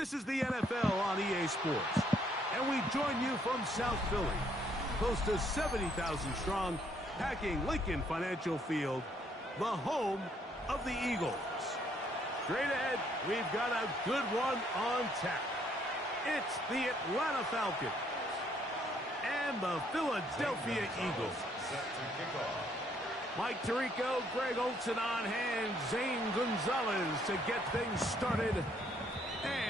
This is the NFL on EA Sports, and we join you from South Philly, close to 70,000 strong, packing Lincoln Financial Field, the home of the Eagles. Straight ahead, we've got a good one on tap. It's the Atlanta Falcons and the Philadelphia Eagles. Mike Tirico, Greg Olson on hand, Zane Gonzalez to get things started.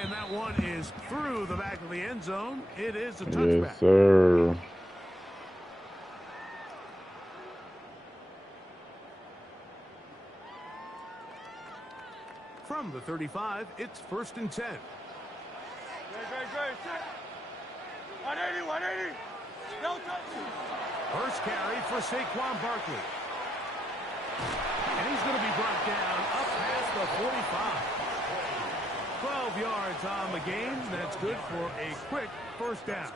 And that one is through the back of the end zone. It is a touchback. Yes, sir. From the 35, it's 1st and 10. Great. 180. No touch. First carry for Saquon Barkley. And he's going to be brought down up past the 45. 12 yards on the game. That's good for a quick first down.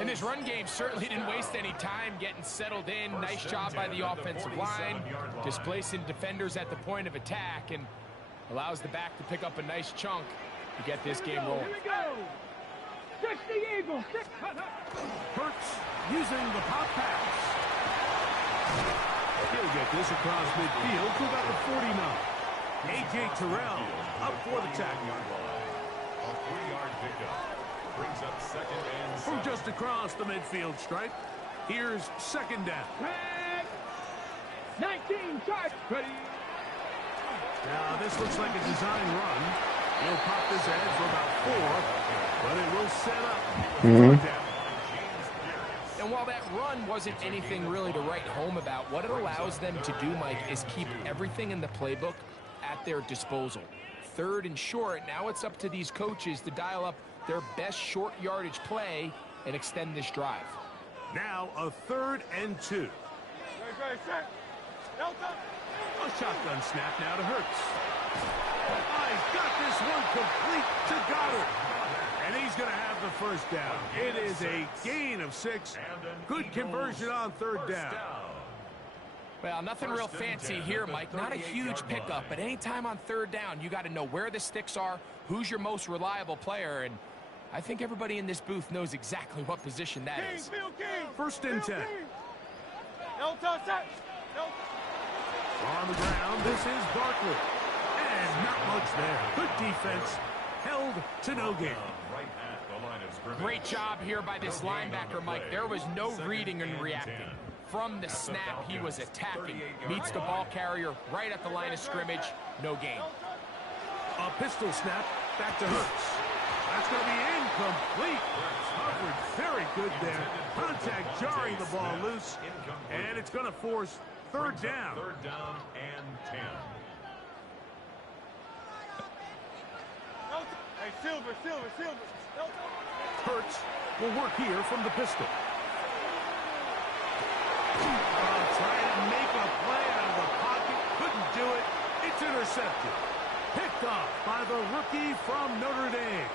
And this run game certainly didn't waste any time getting settled in. Nice job by the offensive line, displacing defenders at the point of attack, and allows the back to pick up a nice chunk to get this game rolling. Here we go. 60 Eagles. Hurts using the pop pass. He'll get this across midfield to about the 49. A.J. Terrell up for the tackle. A 3-yard pickup brings up 2nd and 7. From just across the midfield stripe, here's 2nd down. 19 charge. Ready. Now, this looks like a design run. He'll pop this ahead for about 4, but it will set up 4th down. And while that run wasn't anything really to write home about, what it allows them to do, Mike, is keep everything in the playbook at their disposal. 3rd and short, now it's up to these coaches to dial up their best short yardage play and extend this drive. Now a 3rd and 2. Great. Set. No touch. A shotgun snap now to Hurts. He's got this one complete to Goddard. And he's going to have the first down. It is a gain of 6. Good conversion on 3rd down. Well, nothing real fancy here, Mike. Not a huge pickup, but anytime on 3rd down, you got to know where the sticks are, who's your most reliable player, and I think everybody in this booth knows exactly what position that is. 1st and 10. No touch. No. On the ground, this is Barkley. And not much there. Good defense. Held to no gain. Great job here by this linebacker, Mike. There was no reading and reacting. From the snap, he was attacking. Meets the ball carrier right at the line of scrimmage. No gain. A pistol snap back to Hurts. That's going to be incomplete. Coverage very good there. Contact jarring the ball loose. And it's going to force 3rd down. 3rd down and 10. Hey, Silver. No. Hurts will work here from the pistol. Trying to make a play out of the pocket. Couldn't do it. It's intercepted. Picked off by the rookie from Notre Dame.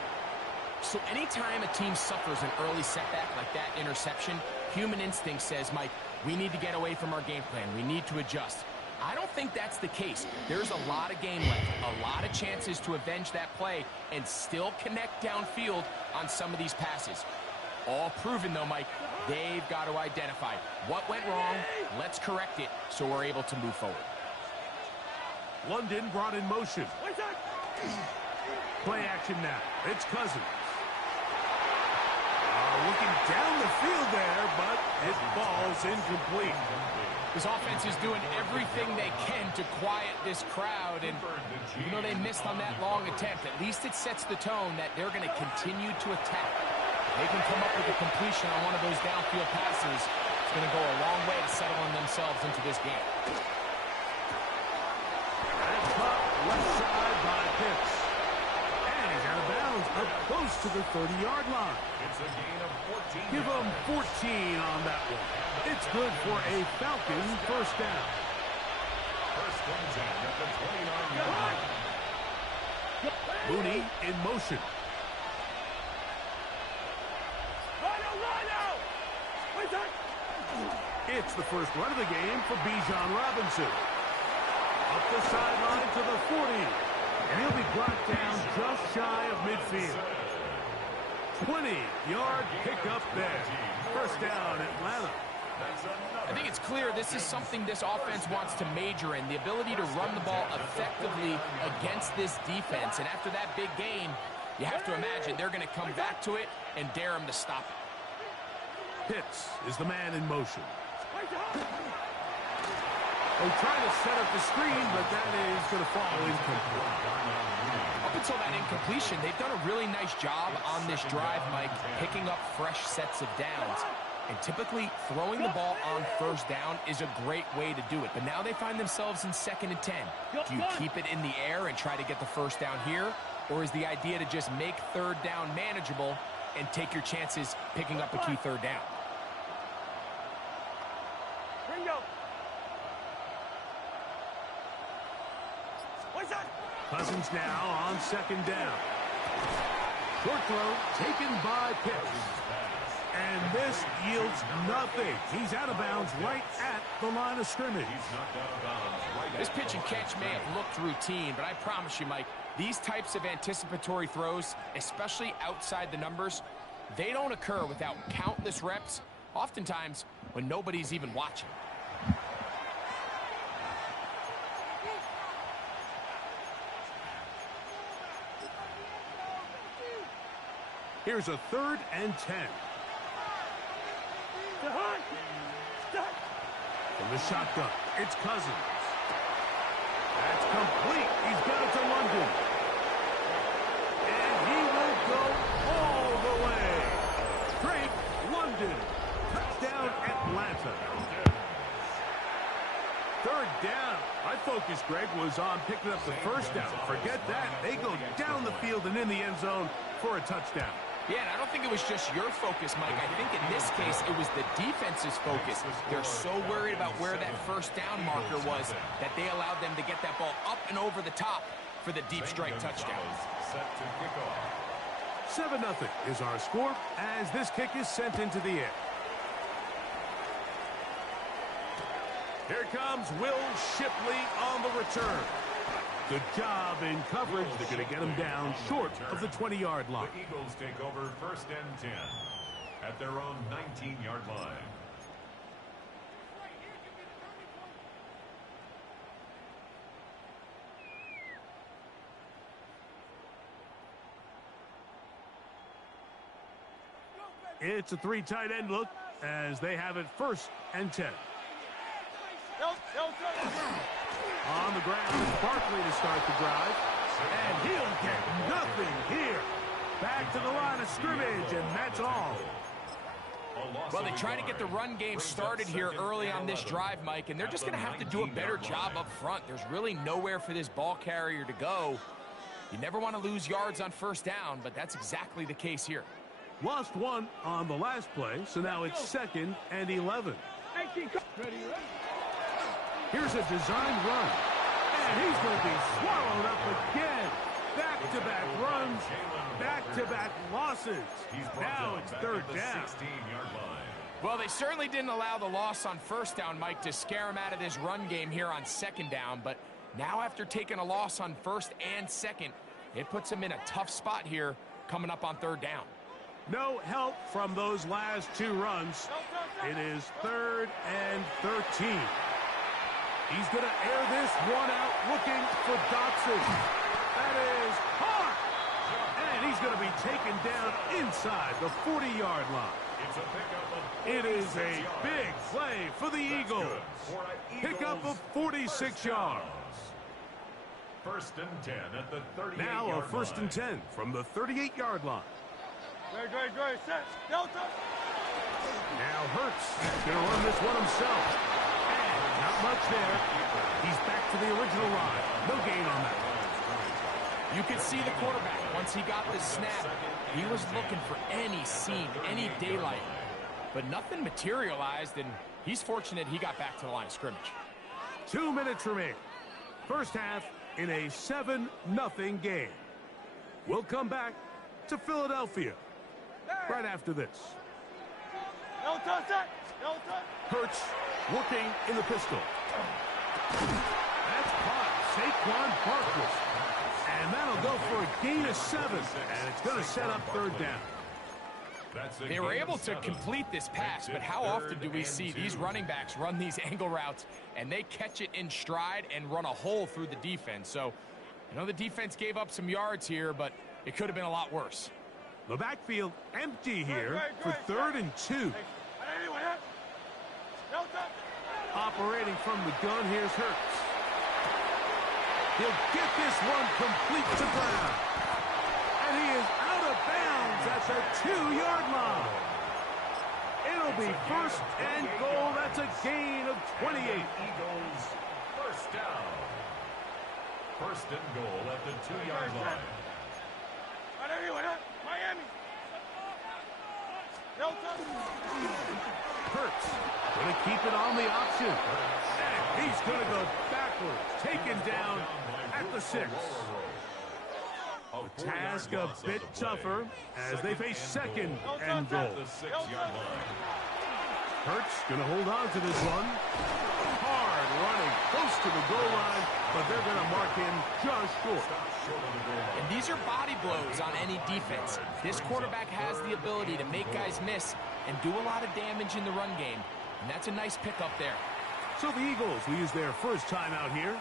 So anytime a team suffers an early setback like that interception, human instinct says, Mike, we need to get away from our game plan. We need to adjust. I don't think that's the case. There's a lot of game left, a lot of chances to avenge that play and still connect downfield on some of these passes. All proven, though, Mike, they've got to identify what went wrong, let's correct it so we're able to move forward. London brought in motion. Play action now. It's Cousins. Looking down the field there, but it falls incomplete. This offense is doing everything they can to quiet this crowd, and even though they missed on that long attempt, at least it sets the tone that they're going to continue to attack. If they can come up with a completion on one of those downfield passes, it's going to go a long way to settling themselves into this game. And caught left side by Pitts. And he's out of bounds up close to the 30-yard line. It's a gain of 14. Give them 14 on that one. It's good for a Falcon first down. 1st and 10 at the 29-yard line. Mooney in motion. It's the first run of the game for Bijan Robinson. Up the sideline to the 40. And he'll be brought down just shy of midfield. 20-yard pickup there. First down, Atlanta. I think it's clear this is something this offense wants to major in, the ability to run the ball effectively against this defense. And after that big gain, you have to imagine they're going to come back to it and dare him to stop it. Pitts is the man in motion. They try to set up the screen, but that is going to fall incomplete. Up until that incompletion, they've done a really nice job on this drive, Mike, picking up fresh sets of downs. And typically, throwing the ball on first down is a great way to do it. But now they find themselves in 2nd and 10. Do you keep it in the air and try to get the first down here? Or is the idea to just make 3rd down manageable and take your chances picking up a key 3rd down? Cousins now on 2nd down. Short throw taken by Pitts. And this yields nothing. He's out of bounds right at the line of scrimmage. This pitch and catch may have looked routine, but I promise you, Mike, these types of anticipatory throws, especially outside the numbers, they don't occur without countless reps, oftentimes when nobody's even watching. Here's a 3rd and 10. From the shotgun, it's Cousins. That's complete. He's got it to London. And he will go all the way. Drake London. Touchdown, Atlanta. 3rd down. My focus, Greg, was on picking up the first down. Forget that. They go down the field and in the end zone for a touchdown. Yeah, and I don't think it was just your focus, Mike. I think in this case, it was the defense's focus. They're so worried about where that first down marker was that they allowed them to get that ball up and over the top for the deep strike touchdown. 7-0 is our score as this kick is sent into the air. Here comes Will Shipley on the return. Good job in coverage. They're going to get him down short of the 20-yard line. The Eagles take over 1st and 10 at their own 19-yard line. It's a 3 tight end look as they have it 1st and 10. On the ground is Barkley to start the drive. And he'll get nothing here. Back to the line of scrimmage, and that's all. Well, they try to get the run game started here early on this drive, Mike, and they're just going to have to do a better job up front. There's really nowhere for this ball carrier to go. You never want to lose yards on first down, but that's exactly the case here. Lost 1 on the last play, so now it's 2nd and 11. Here's a design run. And he's going to be swallowed up again. Back-to-back runs, back-to-back losses. Now it's 3rd down. Well, they certainly didn't allow the loss on first down, Mike, to scare him out of this run game here on 2nd down. But now after taking a loss on 1st and 2nd, it puts him in a tough spot here coming up on 3rd down. No help from those last 2 runs. It is 3rd and 13. He's going to air this one out looking for Dotson. That is hard. And he's going to be taken down inside the 40-yard line. It is a big play for the Eagles. Pickup of 46 yards. 1st and 10 at the 38-yard line. Now a 1st and 10 from the 38-yard line. Great. Set. Delta. Now Hurts is going to run this one himself. And not much there. He's back to the original line. No gain on that. You could see the quarterback, once he got the snap, he was looking for any seam, any daylight. But nothing materialized, and he's fortunate he got back to the line of scrimmage. 2 minutes remain. First half in a 7-0 game. We'll come back to Philadelphia right after this. Hurts working in the pistol. That's caught. Saquon Barkley. And that'll go for a gain of 7, and it's going to set up third down. They were able to complete this pass, but how often do we see these running backs run these angle routes and they catch it in stride and run a hole through the defense? So, you know, the defense gave up some yards here, but it could have been a lot worse. The backfield empty here for 3rd and 2. Operating from the gun, here's Hurts. He'll get this one complete to ground. And he is out of bounds at the 2-yard line. It'll be 1st and goal. That's a gain of 28. Eagles, first down. 1st and goal at the 2-yard line. Miami. Hurts going to keep it on the option. And he's going to go backwards, taken down at the 6. The task a bit tougher as they face 2nd and goal. Hurts going to hold on to this one. Hard running, close to the goal line, but they're going to mark him just short. And these are body blows on any defense. This quarterback has the ability to make guys miss and do a lot of damage in the run game. And that's a nice pickup there. So the Eagles will use their first time out here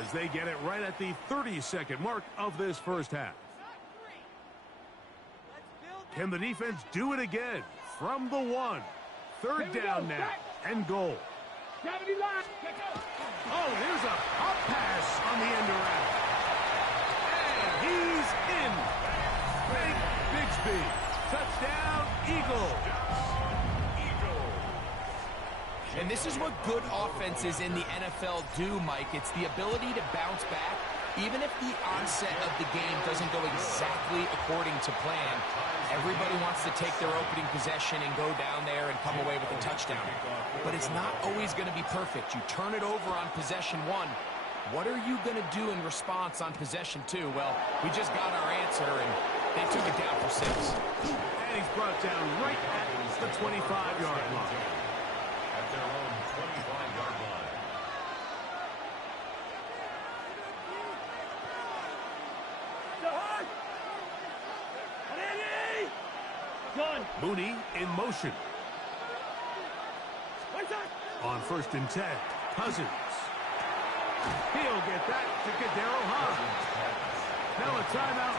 as they get it right at the 30-second mark of this first half. Can the defense do it again from the 1? 3rd down now and goal. Oh, here's a pop pass on the end around. And he's in. Frank Bigsby. Touchdown, Eagles. And this is what good offenses in the NFL do, Mike. It's the ability to bounce back, even if the onset of the game doesn't go exactly according to plan. Everybody wants to take their opening possession and go down there and come away with a touchdown. But it's not always going to be perfect. You turn it over on possession 1. What are you going to do in response on possession 2? Well, we just got our answer, and they took it down for 6. And he's brought down right at the 25-yard line. At their own 25-yard line. Mooney in motion. On 1st and 10, Cousins. He'll get that to Kadero Hodge. Now a timeout.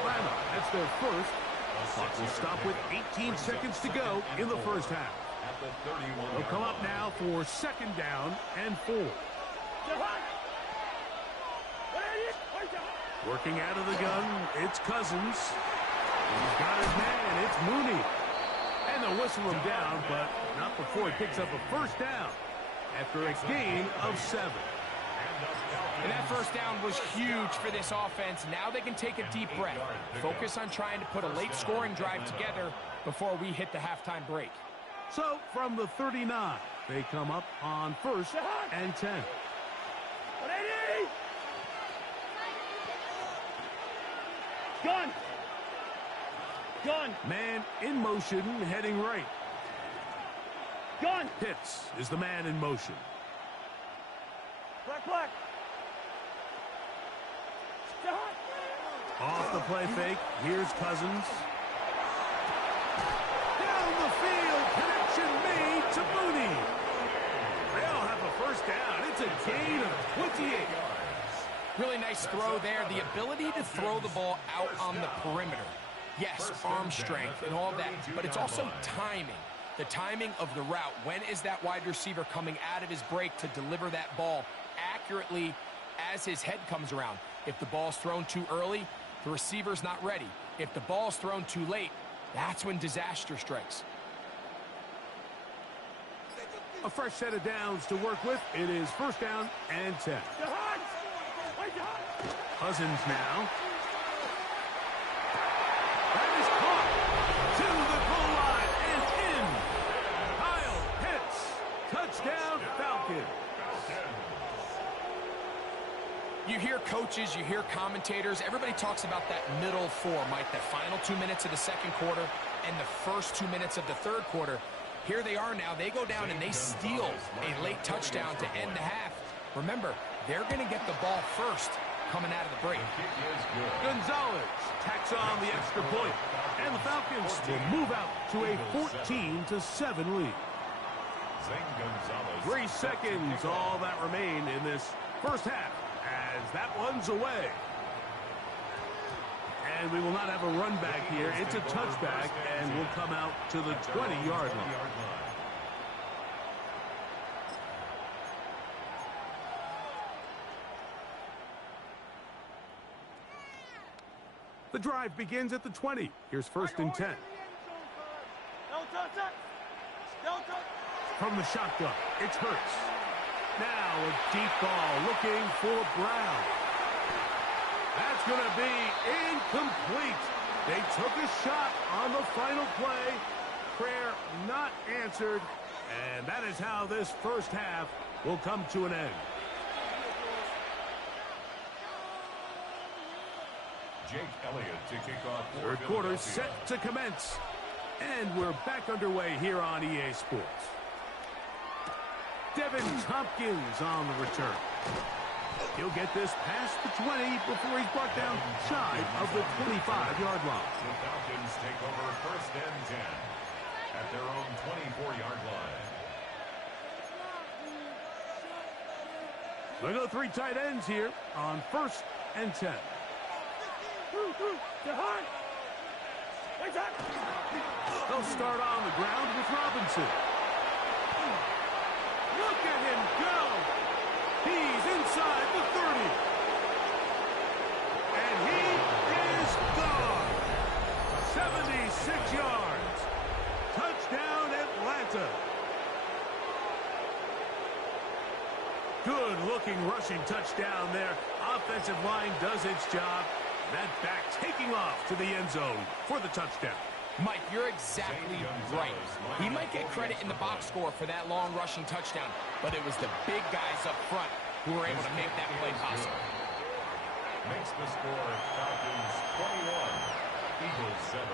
Atlanta, that's their first. Clock will stop with 18 seconds to go in the first half. They'll come up now for 2nd down and 4. Working out of the gun, it's Cousins. He's got his man, it's Mooney. And they'll whistle him down, but not before he picks up a 1st down after a gain of 7. And that 1st down was huge for this offense. Now they can take a deep breath. Focus on trying to put a late scoring drive together before we hit the halftime break. So from the 39, they come up on 1st and 10. Gun! Man in motion, heading right. Gun! Pitts is the man in motion. Black. Off the play fake, here's Cousins. Down the field, connection made to Mooney. They'll have a 1st down. It's a gain of 28. Really nice throw there. The ability to throw the ball out on the perimeter. Yes, arm strength and all that, but it's also timing. The timing of the route. When is that wide receiver coming out of his break to deliver that ball accurately as his head comes around? If the ball's thrown too early, the receiver's not ready. If the ball's thrown too late, that's when disaster strikes. A fresh set of downs to work with. It is 1st down and 10. Cousins now. That is caught to the goal line and in. Kyle Pitts. Touchdown, Falcons. You hear coaches, you hear commentators, everybody talks about that middle 4, Mike, the final 2 minutes of the 2nd quarter and the first 2 minutes of the 3rd quarter. Here they are now. They go down and they steal a late touchdown to end the half. Remember, they're going to get the ball first. coming out of the break. Kick is good. Gonzalez tacks on the extra point, and the Falcons will move out to a 14-7 lead. Zane Gonzalez. 3 seconds, all that remain in this first half, as that one's away. And we will not have a run back here. It's a touchback, and we'll come out to the 20-yard line. The drive begins at the 20. Here's 1st and 10. From the shotgun, it's Hurts. Now a deep ball looking for Brown. That's going to be incomplete. They took a shot on the final play. Prayer not answered. And that is how this first half will come to an end. Jake Elliott to kick off. Third quarter set to commence. And we're back underway here on EA Sports. Devin Tompkins on the return. He'll get this past the 20 before he's brought down shy of the 25-yard line. The Falcons take over 1st and 10 at their own 24-yard line. They go 3 tight ends here on 1st and 10. They'll start on the ground with Robinson. Look at him go! He's inside the 30. And he is gone. 76 yards. Touchdown, Atlanta. Good-looking rushing touchdown there. Offensive line does its job. That back taking off to the end zone for the touchdown. Mike, you're exactly right. He might get credit in the box score for that long rushing touchdown, but it was the big guys up front who were able to make that play possible. Makes the score Falcons 21, Eagles 7.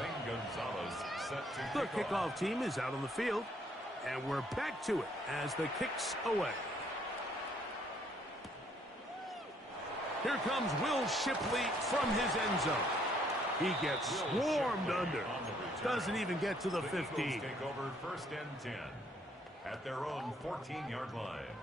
Zane Gonzalez set to The kickoff team is out on the field, and we're back to it as the kick's away. Here comes Will Shipley from his end zone. He gets swarmed under. Doesn't even get to the 15. Eagles take over 1st and 10 at their own 14-yard line.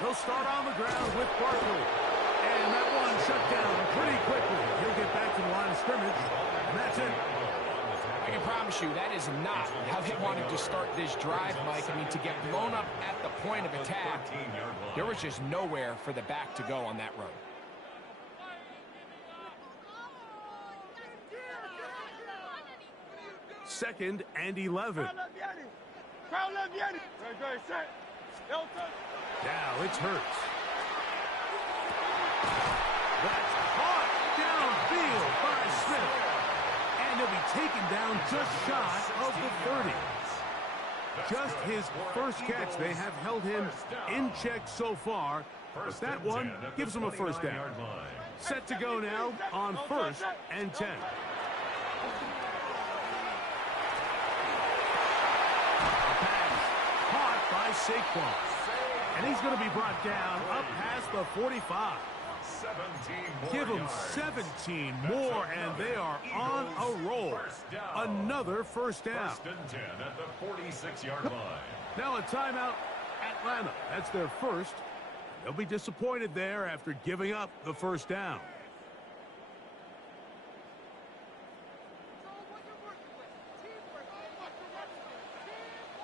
He'll start on the ground with Barkley. And that one shut down pretty quickly. He'll get back to the line of scrimmage. And that's it. I can promise you that is not how they wanted to start this drive, Mike. I mean, to get blown up at the point of attack, there was just nowhere for the back to go on that run. Second and 11. Now it's Hurts. That's caught downfield by Smith. And he'll be taken down just shy of the 30. Just his first catch. They have held him in check so far. But that one gives him a first down. Set to go now on 1st and 10. Caught by Saquon. And he's going to be brought down up past the 45. Give them 17 more, and they are on a roll. Another first down. 1st and 10 at the 46-yard line. Now a timeout, Atlanta. That's their first. They'll be disappointed there after giving up the first down.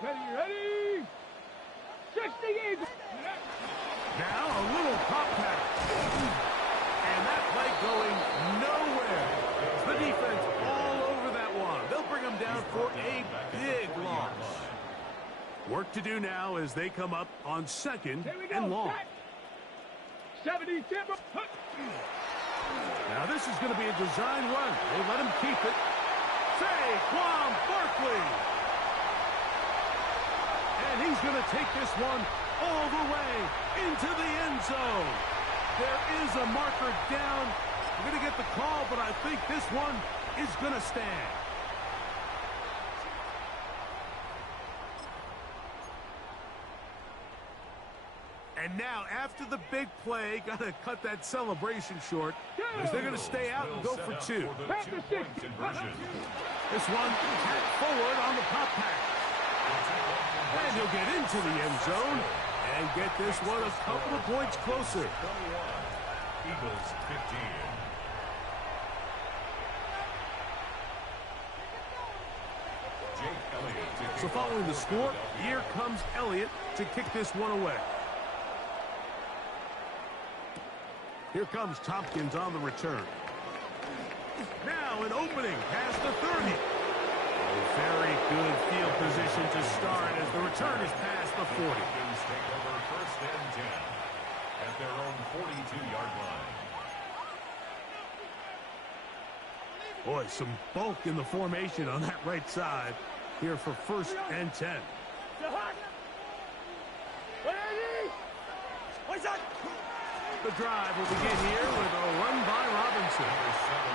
Ready? 60 Eagles. Now a little pop pass. And that play going nowhere. The defense all over that one. They'll bring them down for a big loss. Work to do now as they come up on 2nd and long. 70 timber. Now this is going to be a design run. They let him keep it. Saquon Barkley. And he's going to take this one all the way into the end zone. There is a marker down, We're going to get the call, but I think this one is going to stand. And now, after the big play, got to cut that celebration short, because they're going to stay out and go for two. This one tapped forward on the pop pass. And he'll get into the end zone and get this one a couple of points closer. Eagles 15. So following the score, here comes Elliott to kick this one away. Here comes Tompkins on the return. Now an opening past the 30. Very good field position to start as the return is past the 40. Take over first and 10 at their own 42-yard line. Boy, some bulk in the formation on that right side here for first and 10. The drive will begin here with a run by Robinson.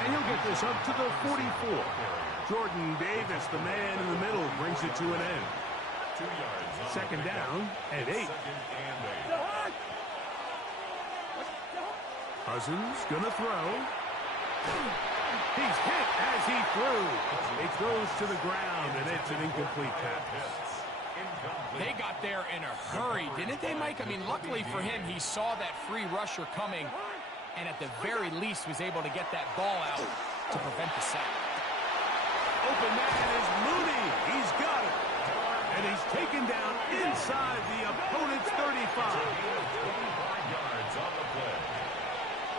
And he'll get this up to the 44. Jordan Davis, the man in the middle, brings it to an end. 2 yards. Second down and 8. Cousins gonna throw. He's hit as he threw. It goes to the ground, and it's an incomplete pass. They got there in a hurry, didn't they, Mike? I mean, luckily for him, he saw that free rusher coming, and at the very least was able to get that ball out to prevent the sack. Open man is Mooney. He's got it. And he's taken down inside the opponent's 35. 25 yards on the play.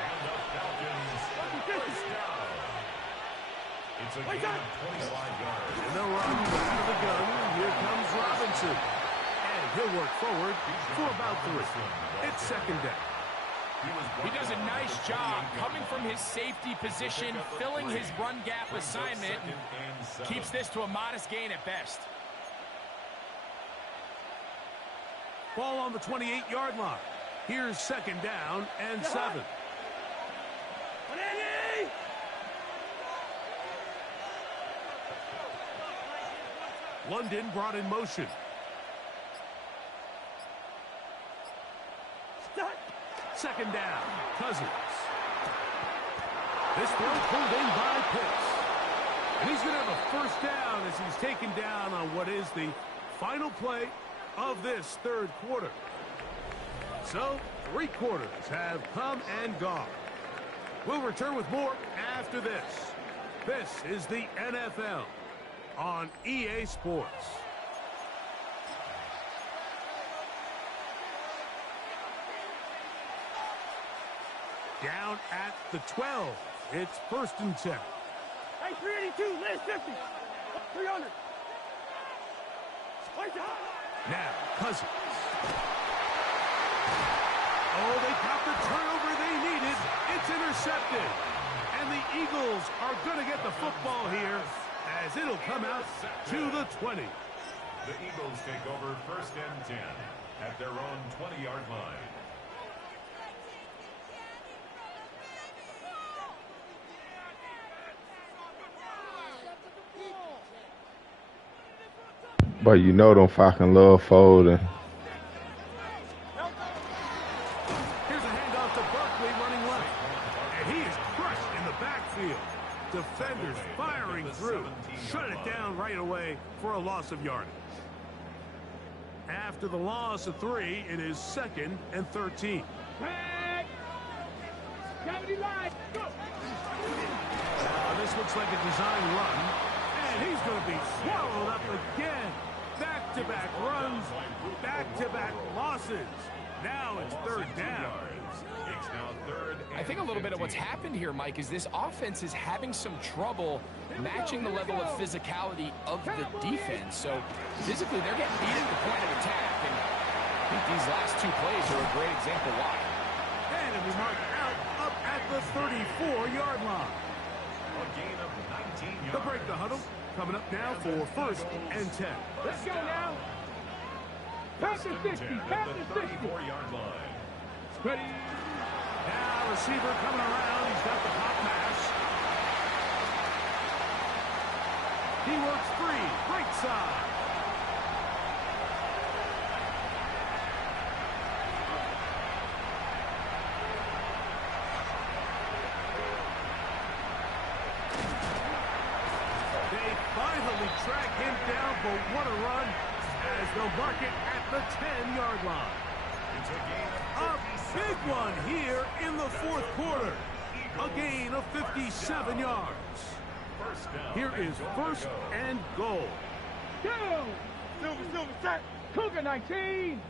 And the Falcons first down. It's a gain of 25 yards. And they'll run out of the gun. Here comes Robinson. And he'll work forward for about 3. It's second down. He does a nice job coming from his safety position, filling his run gap assignment, and keeps this to a modest gain at best. Ball on the 28-yard line. Here's second down and 7. London brought in motion. Second down, Cousins. This one pulled in by Pitts. And he's going to have a first down as he's taken down on what is the final play of this third quarter. So, 3 quarters have come and gone. We'll return with more after this. This is the NFL on EA Sports. Down at the 12. It's first and 10. Hey, 382, last 50. 300. Now, Cousins. Oh, they got the turnover they needed. It's intercepted. And the Eagles are going to get the football here as it'll come out to the 20. The Eagles take over first and 10 at their own 20-yard line. But you know them fucking love folding. Here's a handoff to Barkley running left. And he is crushed in the backfield. Defenders firing through. Shut it down right away for a loss of yardage. After the loss of 3, it is second and 13. Now This looks like a design run. And he's going to be swallowed up again. Back-to-back runs, back-to-back losses. Now it's third down. It's now third and I think a little bit of what's happened here, Mike, is this offense is having some trouble matching the level of physicality of the defense. So physically, they're getting beat at the point of attack. And I think these last 2 plays are a great example why. And it'll be marked out up at the 34-yard line. a gain of 19 yards. The break the huddle coming up now for first and 10. Let's go now. Pass the 60. Pass the 60. 34-yard line. Ready. Now receiver coming around. He's got the pop pass. He works free. Right side. They finally track him down, but what a run as they'll mark it at the 10-yard line. It's a gain A of big one here in the fourth quarter. A gain of 57 yards. first down. Here is first and goal. Go! Silver, silver, set. Cougar 19.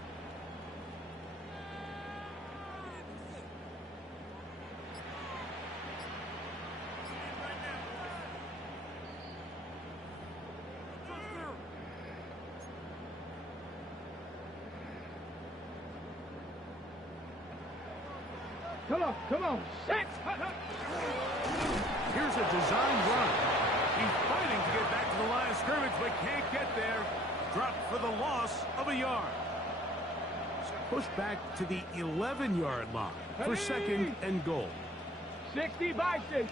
Come on, set! Here's a design run. He's fighting to get back to the line of scrimmage, but can't get there. Dropped for the loss of a yard. Pushed back to the 11-yard line for second and goal. 60 by 6. Tank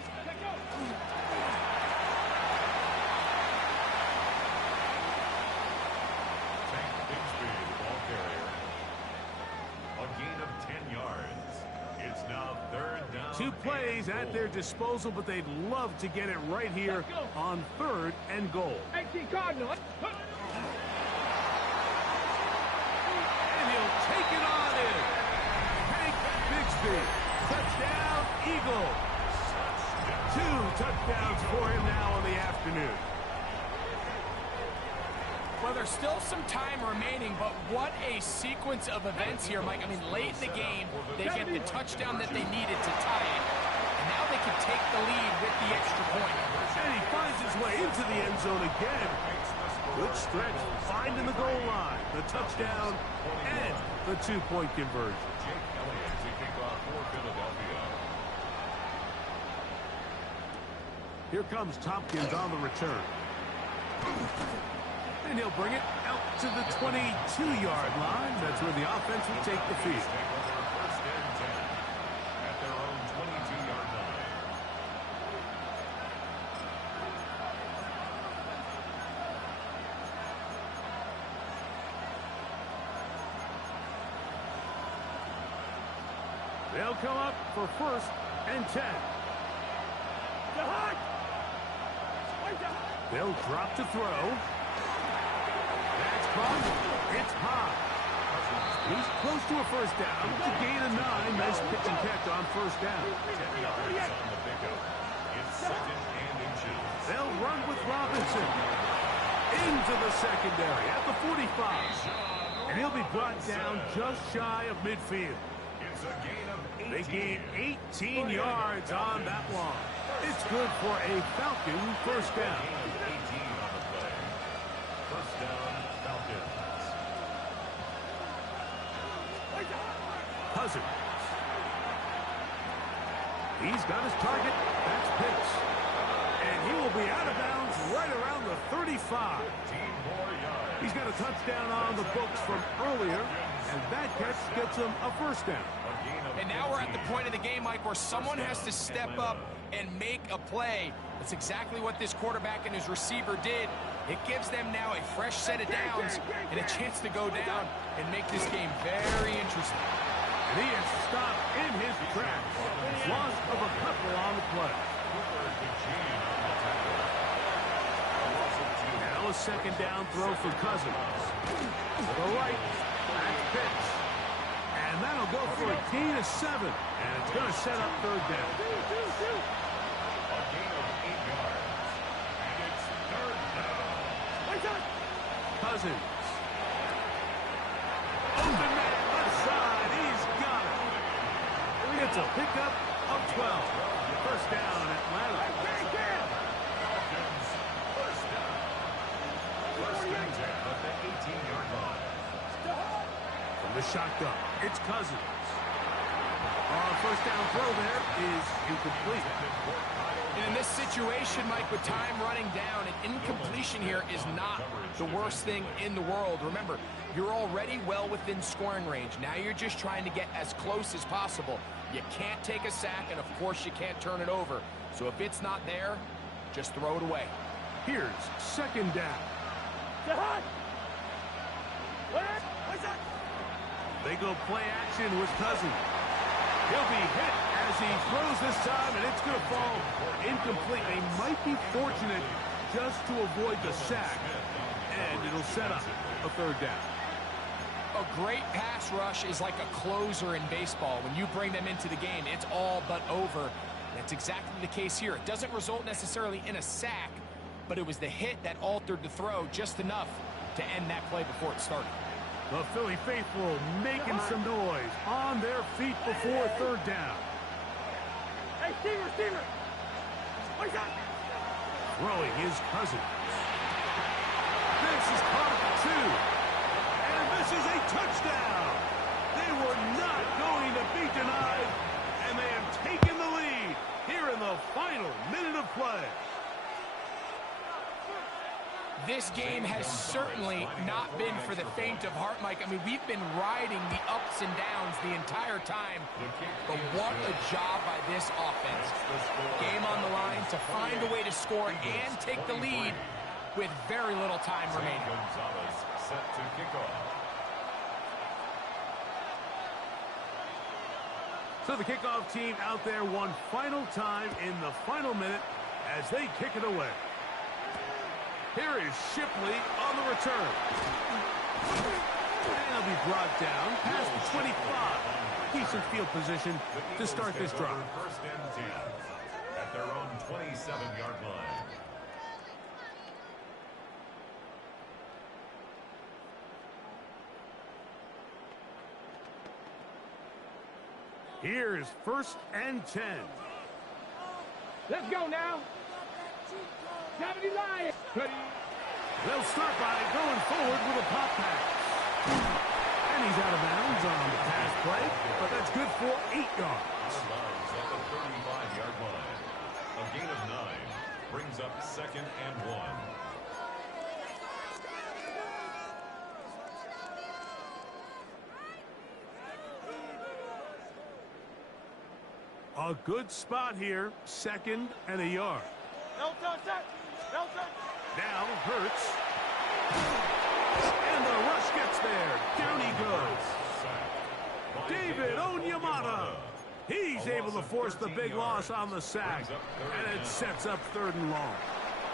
Bigsby, the ball carrier. A gain of 10 yards. It's now third down. 2 plays at their disposal, but they'd love to get it right here on third and goal. 18 Cardinal. And he'll take it on in. Tank Bigsby. Touchdown, Eagles. 2 touchdowns for him now on the afternoon. Well, there's still some time remaining, but what a sequence of events here, Mike. I mean, late in the game, they get the touchdown that they needed to tie it, and now they can take the lead with the extra point. And he finds his way into the end zone again. Good stretch, finding the goal line, the touchdown, and the 2-point conversion. Jake Elliott to kick off for Philadelphia. Here comes Tompkins on the return. And he'll bring it out to the 22-yard line. That's where the offense will take the field. Take over first and 10 at their own 22-yard line. They'll come up for first and 10. They'll drop to throw. That's caught. It's high. He's close to a first down. To gain a 9. Nice pitch and catch on first down. 10 yards on the pickup. It's second and inches. They'll run with Robinson. Into the secondary at the 45. And he'll be brought down just shy of midfield. It's a gain of 18. They gain 18 yards on that one. It's good for a Falcon first down. Gain of 18 on the play. First down, Falcons. Cousins. He's got his target. That's Pitts. And he will be out of bounds right around the 35. 15 more yards. He's got a touchdown on the books from earlier, and that catch gets him a first down. A gain of And now we're at the point of the game, Mike, where someone has to step up and make a play. That's exactly what this quarterback and his receiver did. It gives them now a fresh set of downs and a chance to go down and make this game very interesting. And he is stopped in his tracks. Loss of a couple on the play. Now a second down throw for Cousins. To the right, that's Pitts. And that'll go for a gain of 7. And it's going to set up third down. A gain of 8 yards. And it's third down. Cousins. Open man left side. He's got it. It's a pickup of 12. First down, Atlanta. Falcons, first down. First and 10 at the 18-yard line. From the shotgun, it's Cousins. First down throw there is incomplete. And in this situation, Mike, with time running down, an incompletion completion here is not the worst thing in the world. Remember, you're already well within scoring range. Now you're just trying to get as close as possible. You can't take a sack, and of course you can't turn it over. So if it's not there, just throw it away. Here's second down. They go play action with Cousins. He'll be hit as he throws this time, and it's going to fall incomplete. They might be fortunate just to avoid the sack, and it'll set up a third down. A great pass rush is like a closer in baseball. When you bring them into the game, it's all but over. That's exactly the case here. It doesn't result necessarily in a sack, but it was the hit that altered the throw just enough to end that play before it started. The Philly faithful making some noise on their feet before third down. Hey, receiver! What's that? Throwing his Cousins. This is caught at 2. And this is a touchdown. They were not going to be denied, and they have taken the lead here in the final minute of play. This game has certainly not been for the faint of heart, Mike. I mean, we've been riding the ups and downs the entire time, but what a job by this offense. Game on the line to find a way to score and take the lead with very little time remaining. Set to kick off. So the kickoff team out there one final time in the final minute as they kick it away. Here is Shipley on the return. And he'll be brought down past the 25. Decent field position to start this drive. First and 10 at their own 27-yard line. Here's first and 10. Let's go now. Cavity Lion. They'll start by going forward with a pop pass. And he's out of bounds on the pass play, but that's good for 8 yards. Loves at the 35-yard line. A gain of 9 brings up second and 1. A good spot here, second and a yard. No touch. Now Hurts. And the rush gets there. Down he goes. David Onyemata. He's able to force the big loss on the sack. And it sets up third and long.